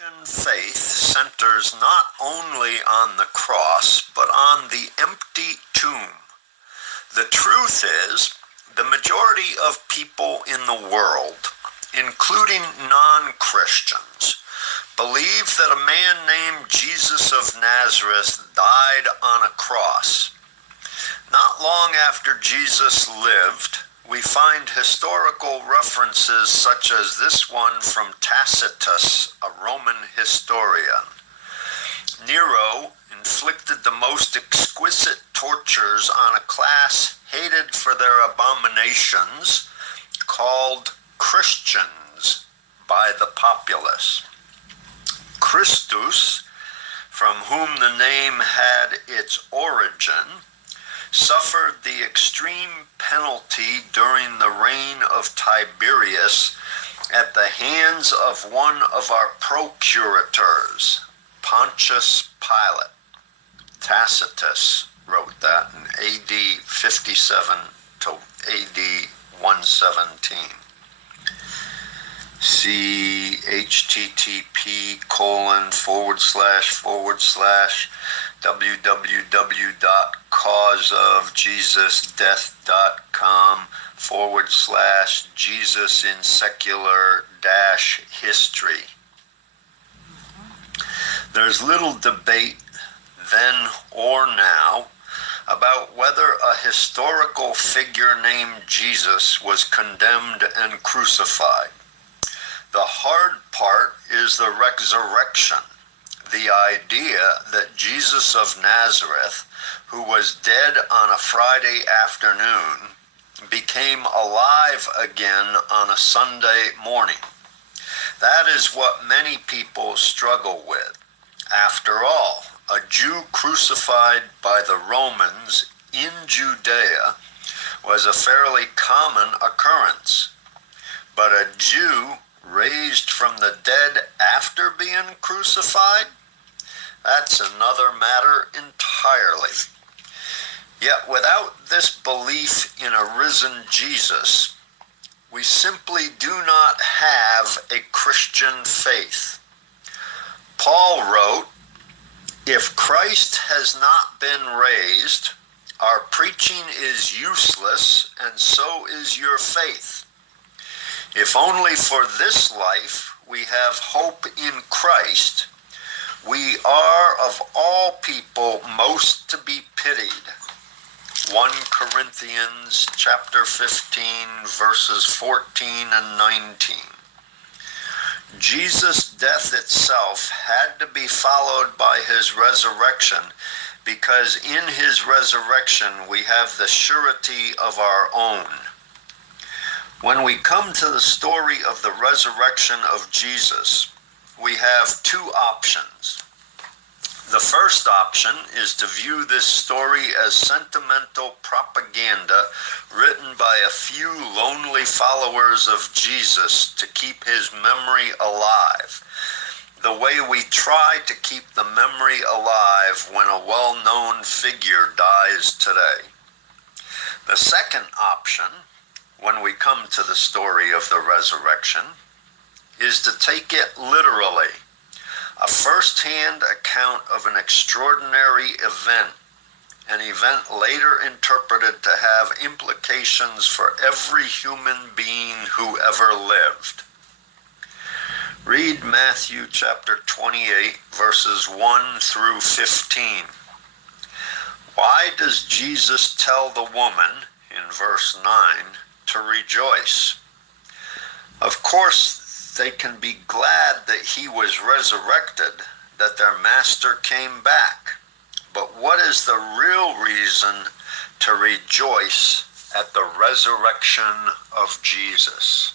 Christian faith centers not only on the cross, but on the empty tomb. The truth is, the majority of people in the world, including non-Christians, believe that a man named Jesus of Nazareth died on a cross. Not long after Jesus lived, we find historical references such as this one from Tacitus, a Roman historian. Nero inflicted the most exquisite tortures on a class hated for their abominations, called Christians by the populace. Christus, from whom the name had its origin, suffered the extreme penalty during the reign of Tiberius at the hands of one of our procurators, Pontius Pilate. Tacitus wrote that in AD 57 to AD 117. See http://www.causeofjesusdeath.com/Jesus in secular-history. There's little debate then or now about whether a historical figure named Jesus was condemned and crucified. The hard part is the resurrection, the idea that Jesus of Nazareth, who was dead on a Friday afternoon, became alive again on a Sunday morning. That is what many people struggle with. After all, a Jew crucified by the Romans in Judea was a fairly common occurrence. But a Jew raised from the dead after being crucified? That's another matter entirely. Yet without this belief in a risen Jesus, we simply do not have a Christian faith. Paul wrote, "If Christ has not been raised, our preaching is useless, and so is your faith. If only for this life we have hope in Christ, we are of all people most to be pitied." 1 Corinthians chapter 15, verses 14 and 19. Jesus' death itself had to be followed by his resurrection, because in his resurrection we have the surety of our own. When we come to the story of the resurrection of Jesus, we have two options. The first option is to view this story as sentimental propaganda written by a few lonely followers of Jesus to keep his memory alive, the way we try to keep the memory alive when a well-known figure dies today. The second option, when we come to the story of the resurrection, is to take it literally, a first-hand account of an extraordinary event, an event later interpreted to have implications for every human being who ever lived. Read Matthew chapter 28, verses 1 through 15. Why does Jesus tell the woman, in verse 9, to rejoice? Of course, they can be glad that he was resurrected, that their master came back. But what is the real reason to rejoice at the resurrection of Jesus?